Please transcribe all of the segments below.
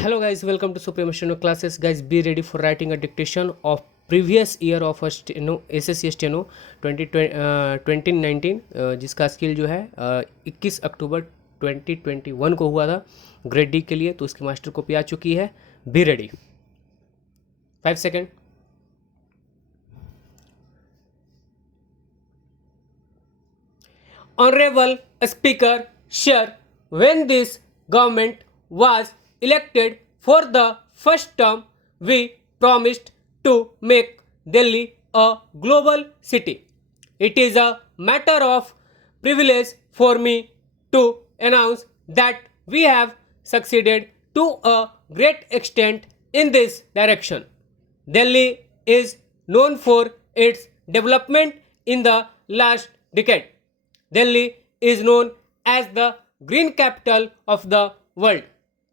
Hello guys, welcome to Supreme Steno classes. Guys, be ready for writing a dictation of previous year of a steno SSC steno 2019 जिसका skill जो है 21 अक्टूबर 2021 को हुआ था grade D के लिए। तो उसकी मास्टर कॉपी आ चुकी है। Be ready. 5 second. Honorable Speaker, sir, when this government was elected for the first term, we promised to make Delhi a global city. It is a matter of privilege for me to announce that we have succeeded to a great extent in this direction. Delhi is known for its development in the last decade. Delhi is known as the green capital of the world.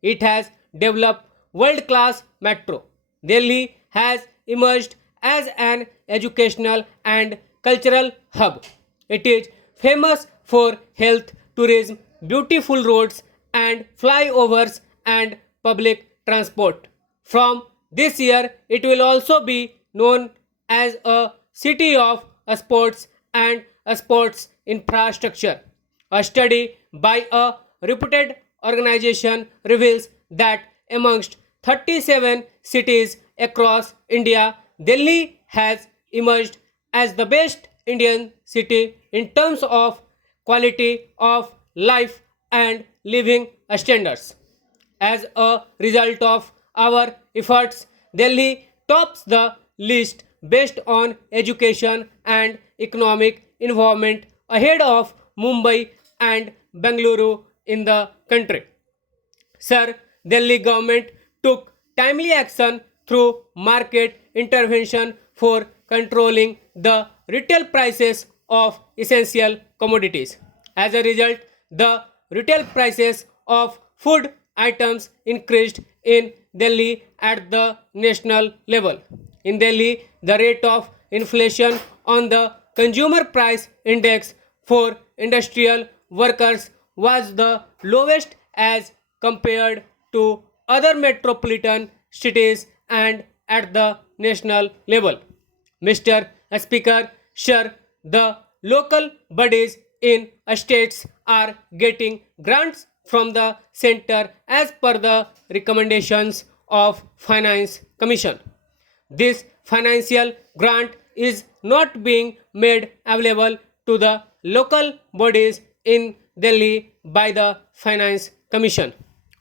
It has developed world-class metro. Delhi has emerged as an educational and cultural hub. It is famous for health, tourism, beautiful roads and flyovers and public transport. From this year, it will also be known as a city of sports and sports infrastructure. A study by a reputed organization reveals that amongst 37 cities across India, Delhi has emerged as the best Indian city in terms of quality of life and living standards. As a result of our efforts, Delhi tops the list based on education and economic involvement ahead of Mumbai and Bengaluru in the country. Sir, Delhi government took timely action through market intervention for controlling the retail prices of essential commodities. As a result, the retail prices of food items increased in Delhi at the national level. In Delhi, the rate of inflation on the consumer price index for industrial workers was the lowest as compared to other metropolitan cities and at the national level. Mr. Speaker, sir, the local bodies in states are getting grants from the center as per the recommendations of Finance Commission. This financial grant is not being made available to the local bodies in Delhi by the Finance Commission.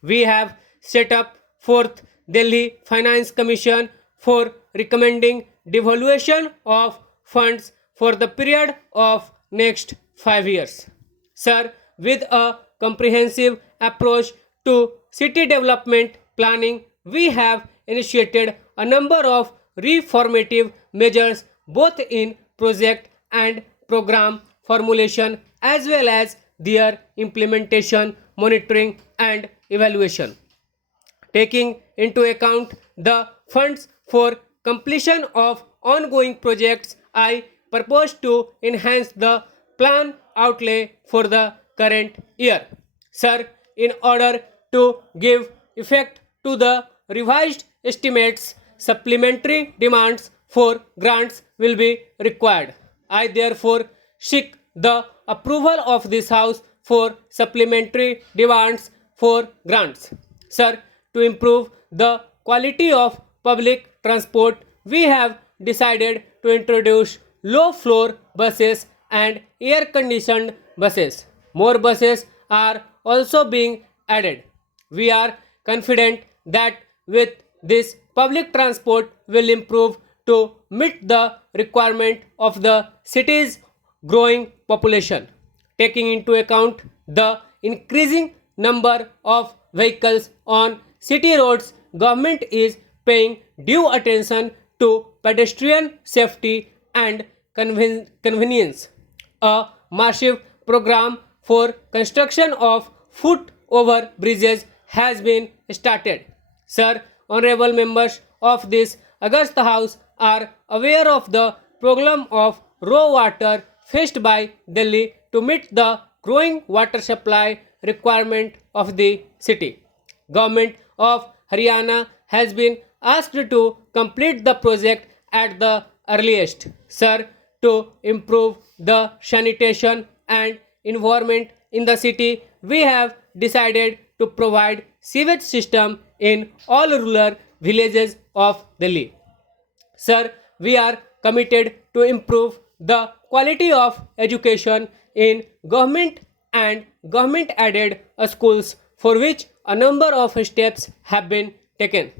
We have set up fourth Delhi Finance Commission for recommending devaluation of funds for the period of next 5 years. Sir, with a comprehensive approach to city development planning, we have initiated a number of reformative measures both in project and program formulation as well as their implementation, monitoring and evaluation. Taking into account the funds for completion of ongoing projects, I propose to enhance the plan outlay for the current year. Sir, in order to give effect to the revised estimates, supplementary demands for grants will be required. I therefore seek the approval of this House for supplementary demands for grants. Sir, to improve the quality of public transport, we have decided to introduce low floor buses and air conditioned buses. More buses are also being added. We are confident that with this public transport will improve to meet the requirement of the city's growing population. Taking into account the increasing number of vehicles on city roads, government is paying due attention to pedestrian safety and convenience. A massive program for construction of foot over bridges has been started. Sir, honorable members of this August House are aware of the problem of raw water faced by Delhi to meet the growing water supply requirement of the city. Government of Haryana has been asked to complete the project at the earliest. Sir, to improve the sanitation and environment in the city, we have decided to provide sewage system in all rural villages of Delhi. Sir, we are committed to improve the quality of education in government and government aided schools, for which a number of steps have been taken.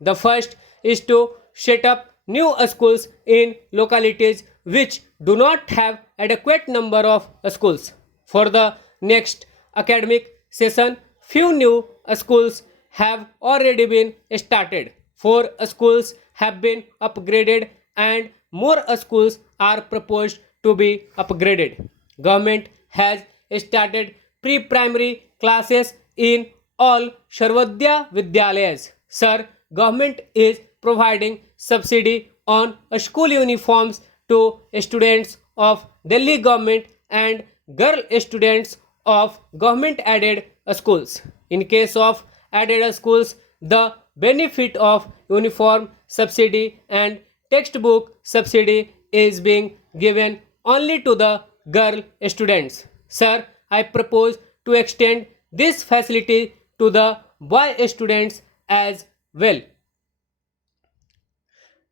The first is to set up new schools in localities which do not have adequate number of schools. For the next academic session, few new schools have already been started. 4 schools have been upgraded and more schools are proposed to be upgraded. Government has started pre-primary classes in all Sharvodaya Vidyalayas. Sir, government is providing subsidy on school uniforms to students of Delhi government and girl students of government aided schools. In case of aided schools, the benefit of uniform subsidy and textbook subsidy is being given only to the girl students. Sir, I propose to extend this facility to the boy students as well.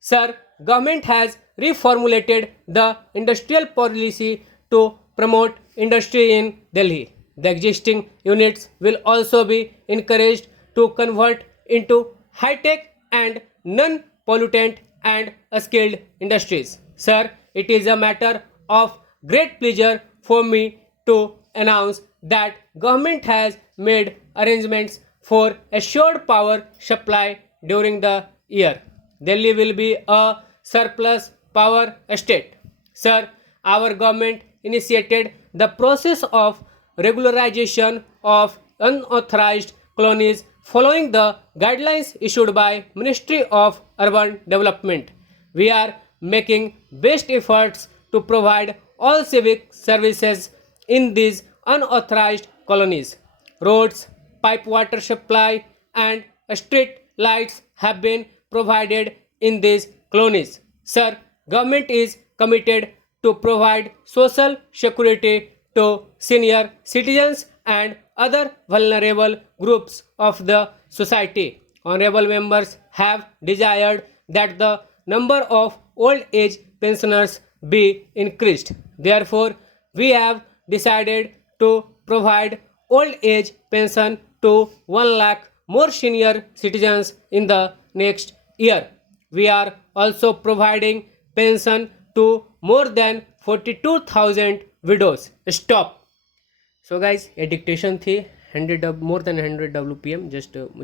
Sir, government has reformulated the industrial policy to promote industry in Delhi. The existing units will also be encouraged to convert into high-tech and non-pollutant and skilled industries. Sir, it is a matter of great pleasure for me to announce that government has made arrangements for assured power supply during the year. Delhi will be a surplus power state. Sir, our government initiated the process of regularization of unauthorized colonies following the guidelines issued by Ministry of Urban Development. We are making best efforts to provide all civic services in these unauthorized colonies. Roads, pipe water supply, and street lights have been provided in these colonies. Sir, government is committed to provide social security to senior citizens and other vulnerable groups of the society. Honorable members have desired that the number of old age pensioners be increased. Therefore, we have decided to provide old age pension to 1 lakh more senior citizens in the next year. We are also providing pension to more than 42,000 widows. Stop. So guys ये dictation थी 100 more than 100 WPM,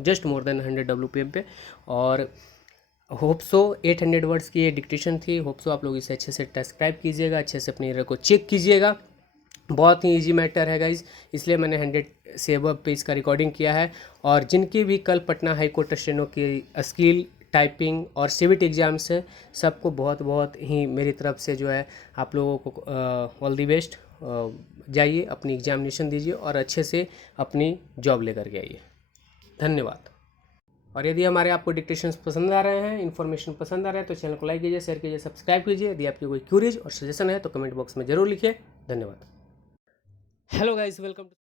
just more than 100 WPM पे, और hope so 800 words की ये dictation थी. Hope so आप लोग इसे अच्छे से ट्रांसक्राइब कीजिएगा, अच्छे से अपनी एरर को चेक कीजिएगा. बहुत ही इजी मैटर है गाइज, इसलिए मैंने 100 से अबव पेज का रिकॉर्डिंग किया है. और जिनकी भी कल पटना हाई कोर्ट स्टेनो की स्किल टाइपिंग और सीवीट एग्ज़ाम्स है, सबको बहुत बहुत ही मेरी तरफ से जो है आप लोगों को ऑल दी बेस्ट. जाइए अपनी एग्जामिनेशन दीजिए और अच्छे से अपनी जॉब लेकर के आइए. धन्यवाद. और यदि हमारे आपको डिक्टेशंस पसंद आ रहे हैं, इन्फॉर्मेशन पसंद आ रहा है, तो चैनल को लाइक कीजिए, शेयर कीजिए, सब्सक्राइब कीजिए. यदि आपकी कोई क्यूरीज और सजेशन है तो कमेंट बॉक्स में ज़रूर लिखिए. धन्यवाद. Hello guys, welcome to